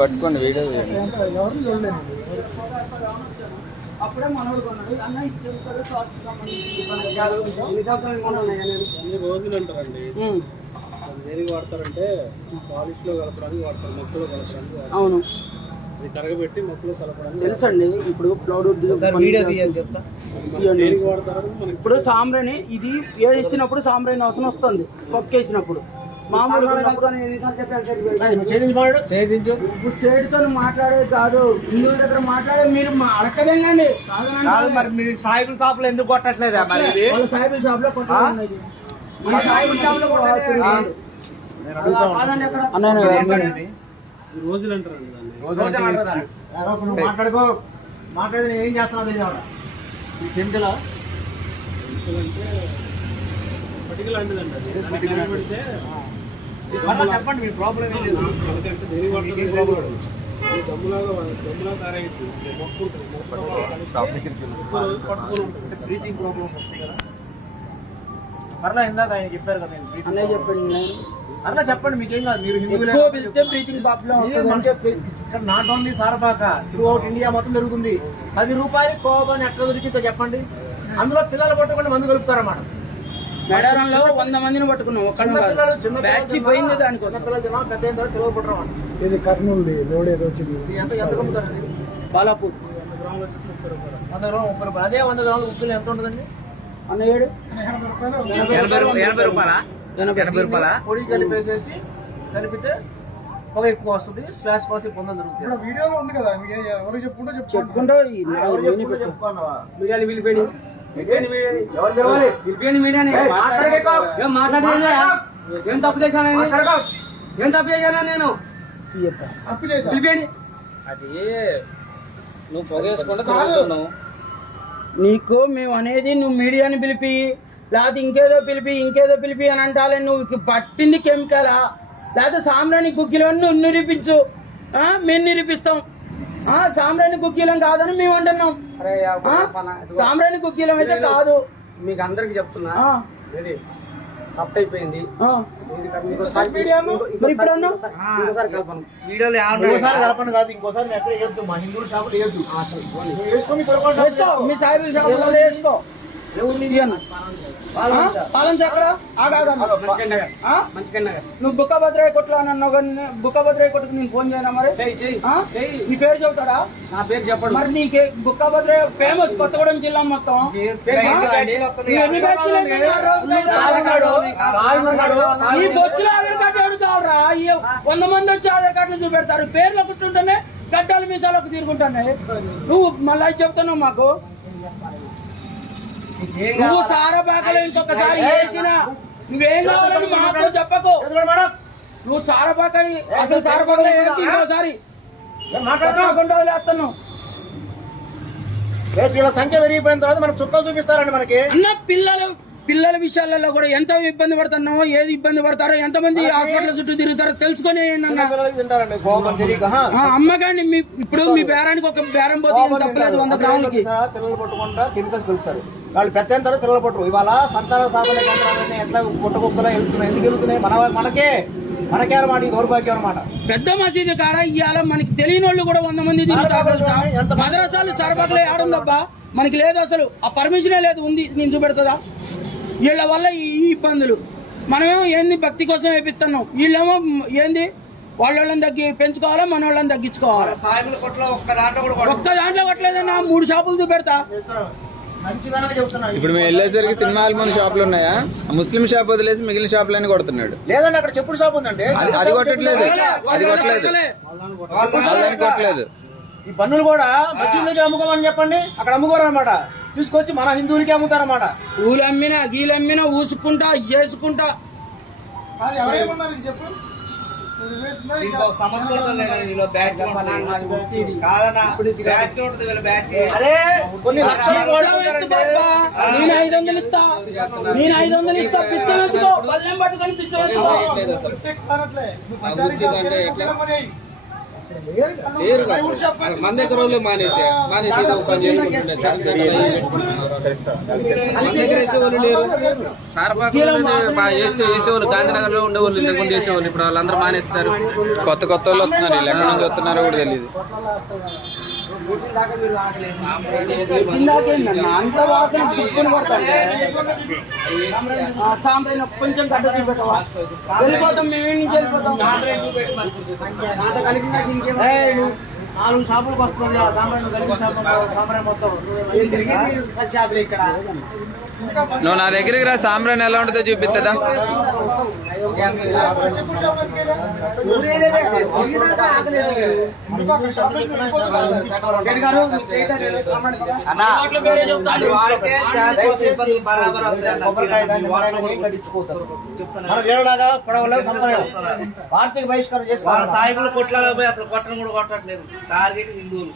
పట్టుకోండి వీడియో ఎవరిని చూడలేదు. అప్పుడే మనోడు కొన్నాడు అన్న ఎన్ని రోజులు అంటారండి దేనికి వాడతారంటే పాలిష్ లో కలపడానికి వాడతారు, మొక్కలో కలపడానికి. అవును, అది కరగబెట్టి మొక్కలో కలపడానికి తెలుసండి. ఇప్పుడు ప్లౌడ్ చెప్తా. ఇప్పుడు సాంబ్రాణి ఇది వేసినప్పుడు సాంబ్రాణి అవసరం వస్తుంది. పక్కేసినప్పుడు మామూలుగా చేతితో మాట్లాడేది కాదు, హిందువుల దగ్గర మాట్లాడే మీరు అడగదండి. మరి మీరు సాయిబుల్ షాప్ లో ఎందుకు కొట్టట్లేదా? మరి సాయిబుల్ షాప్ లో కొట్టాలి. రోజులు అంటారండి మాట్లాడుకో మాట్లాడేది నేను ఏం చేస్తున్నావు తెలియదు. ఈ కెమికల్ పర్టికల్ లాంటిదండి అది. పెడితే చెప్పండి మీ ప్రాబ్లం ఏం లేదు. మనకంటే దేనికి వాడతారు? దమ్ములా తయారైంది మొక్క ఉంటుంది. బ్రీతింగ్ ప్రాబ్లమ్స్ వస్తాయి కదా. మరలా ఇందాక ఆయన చెప్పారు కదా, అన్నయ్య చెప్పండి. అట్లా చెప్పండి, మీకేం కాదు. మీరు బ్రీతింగ్ ప్రాబ్లం ఇక్కడ not only Sarapaka, through out India మొత్తం జరుగుతుంది. 10 రూపాయలు కోబాని ఎట్లా దొరికిందో చెప్పండి. అందులో పిల్లలు పట్టుకొని మందు కలుపుతారన్నమాట. మేడారంలో 100 మందిని పట్టుకున్నాం. బ్యాచ్ పోయింది దానికోసం. పిల్లలు పెద్ద పిల్లలు పట్టడం. ఇది కర్నూలు లోడ్ ఏదో వచ్చింది. ఎంత కమ్ముతారండి? బాలాపూర్ 100 గ్రాములు 30 రూపాయలు. అదే 100 గ్రాములు ఉప్పులు ఎంత ఉంటుందండి? అన్న 80 రూపాయల పొడి కలిపేసేసి కలిపితే పొగ ఎక్కువ వస్తుంది, శ్వాస కోసి పొందలు జరుగుతుంది. వీడియోలో ఉంది కదా, ఎవరు చెప్పుకుంటూ చెప్పుకుంటూ చెప్పుకున్నావా? మీడియాని పిలిపేడి మీడియాని ఏం తప్పు చేశాను, ఏం తప్పు చేశానా నేను? పిలిపేడి అది నువ్వు పొగేసుకుంటా. నీకు మేము అనేది నువ్వు మీడియాని పిలిపి లేకపోతే ఇంకేదో పిలిపి అని అంటాలే. నువ్వు పట్టింది కెమికలా లేకపోతే సాంబ్రాణి గుగ్గిలని నువ్వు నిరూపించు. మేము నిరూపిస్తాం. సాంబ్రాణి గుగ్గిలం కాదని మేము అంటున్నాం. సాంబ్రాణి గుగ్గిలం అయితే కాదు. మీకు అందరికి చెప్తున్నా, తప్పు అయిపోయింది. ఇంకోసారి కలపను కాదు, ఇంకోసారి ఎక్కడ వేయద్దు. మా హిందువుల షాపులు వేయద్దు. మీ సాయిబుల్ షాపులో వేసుకో. పాలన ఎక్కడ? నువ్వు బుక్కభద్రయ్య కొట్లు అని అన్నావు కానీ బుక్కభద్రయ్య కొట్టుకు నేను ఫోన్ చేయనా? మరి నీ పేరు చెబుతాడా? నా పేరు చెప్పండి. మరి నీకే బుక్కభద్రయ్య ఫేమస్ కొత్తగూడెం జిల్లా మొత్తం. ఎన్ని బ్యాచ్లు ఈ బొచ్చులో ఆధార్ కార్డు అడుగుతావురా? 100 మంది వచ్చి ఆధార్ కార్డులు చూపెడతారు. పేర్లు ఒకటి ఉంటేనే గడ్డాలు మీసాలకు తీరుకుంటానే. నువ్వు మళ్ళీ చెప్తున్నావు మాకు. నువ్వు సారపాకలో ఇంకొకసారి వేసినా నువ్వేం కావాలని మాకు చెప్పకు. నువ్వు సారపాక అసలు సారపాకలో ఇంకోసారి వదిలేస్తున్నావు. వీళ్ళ సంఖ్య పెరిగిపోయిన తర్వాత మనకు చుక్కలు చూపిస్తారండి. మనకి అన్న పిల్లల విషయాలలో కూడా ఎంత ఇబ్బంది పడుతున్నావో, ఏది ఇబ్బంది పడతారో, ఎంతమంది హాస్పిటల్ చుట్టూ తిరుగుతారో తెలుసుకొని అమ్మగాండి. ఇప్పుడు మీ బేరానికి ఒక బేరం పోతే తప్పలేదు. 100 గ్రాములకి పిల్లలు పట్టుకుంటా కెమికల్స్ కలుపుతారు. వాళ్ళు పెద్ద తర్వాత పిల్లలు పట్టరు. ఇవాళ సంతాన సాధన కేంద్రాలన్నీ ఎట్లా పుట్టగొక్కలా వెళ్తున్నాయి. ఎందుకు వెళ్తున్నాయి? మనకే అన్నమాట. ఈ దౌర్భాగ్యం అనమాట. పెద్ద మసీదు కాడ ఇవాళ మనకి తెలియని వాళ్ళు కూడా 100 మంది తిరుగుతారు. మద్రసాలు సరబతులు ఆడుందబ్బా మనకి లేదు. అసలు ఆ పర్మిషనే లేదు. ఉంది నేను చూపెడతా. వీళ్ళ వల్ల ఈ ఇబ్బందులు. మనమేమో ఏంది భక్తి కోసం వేపిస్తున్నాం, వీళ్ళేమో ఏంది వాళ్ళని పెంచుకోవాలా, మన వాళ్ళని తగ్గించుకోవాలా. ఒక్క దాంట్లో కొట్టలేదన్నా 3 షాపులు చూపెడతా. ఇప్పుడు మేము వెళ్ళేసరికి సినిమా హాల్ మన షాపులు ఉన్నాయా? ముస్లిం షాప్ వదిలేసి మిగిలిన షాపులన్నీ కొడుతున్నాడు. లేదండి, అక్కడ చెప్పుల షాప్ ఉందండి. అది కొట్టట్లేదు. ఈ బన్నులు కూడా మసీదు దగ్గర అమ్ముకోమని చెప్పండి. అక్కడ అమ్ముకోరు అనమాట. తీసుకొచ్చి మన హిందువులకి అమ్ముతారన్నమాట. ఊలమ్మినా గీలమ్మినా ఊసుకుంటా చేసుకుంటా. చెప్పు. కొన్ని లక్షలు నేను 500 ఇస్తా. 500 ఇస్తా. పిచ్చం ఎత్తుకో. పల్లెం పట్టుకొని పిచ్చం ఎత్తుకో. లేరు కదా. మన దగ్గర వాళ్ళు మానేసి ఏదో పని చేసుకుంటుండే సార్ మన దగ్గర వేసేవాళ్ళు లేరు. సారపాకలో వేసేవాళ్ళు గాంధీనగర్ లో ఉండేవాళ్ళు లేకుండా వేసేవాళ్ళు. ఇప్పుడు వాళ్ళందరూ మానేస్తారు. కొత్త కొత్త వాళ్ళు వస్తున్నారు, వీళ్ళు ఎక్కడి నుంచి వస్తున్నారో కూడా తెలియదు. వేసిందాకేందన్న అంత వాసన పుట్టుకుని కొడతాను. సాంబ్రాయిని కొంచెం గడ్డ చూపెట్టవా? వెళ్ళిపోతాం, మేము నుంచి వెళ్ళిపోతాం. ఏయ్, నువ్వు 4 షాపులకు వస్తుంది సాంబ్రాణి కలిపి సాంబ్రాణి మొత్తం షాపులు ఇక్కడ. నువ్వు నా దగ్గరికి రా, సాంబ్రాణి ఎలా ఉంటుందో చూపిస్తుందా? మనం లేవులాగా పడవలేవు సంపలేవు. ఆర్థిక బహిష్కారం చేస్తారు. సాయిబులు కొట్లాగా పోయి అసలు కొట్టను కూడా కొట్టట్లేదు. టార్గెట్ హిందువులు.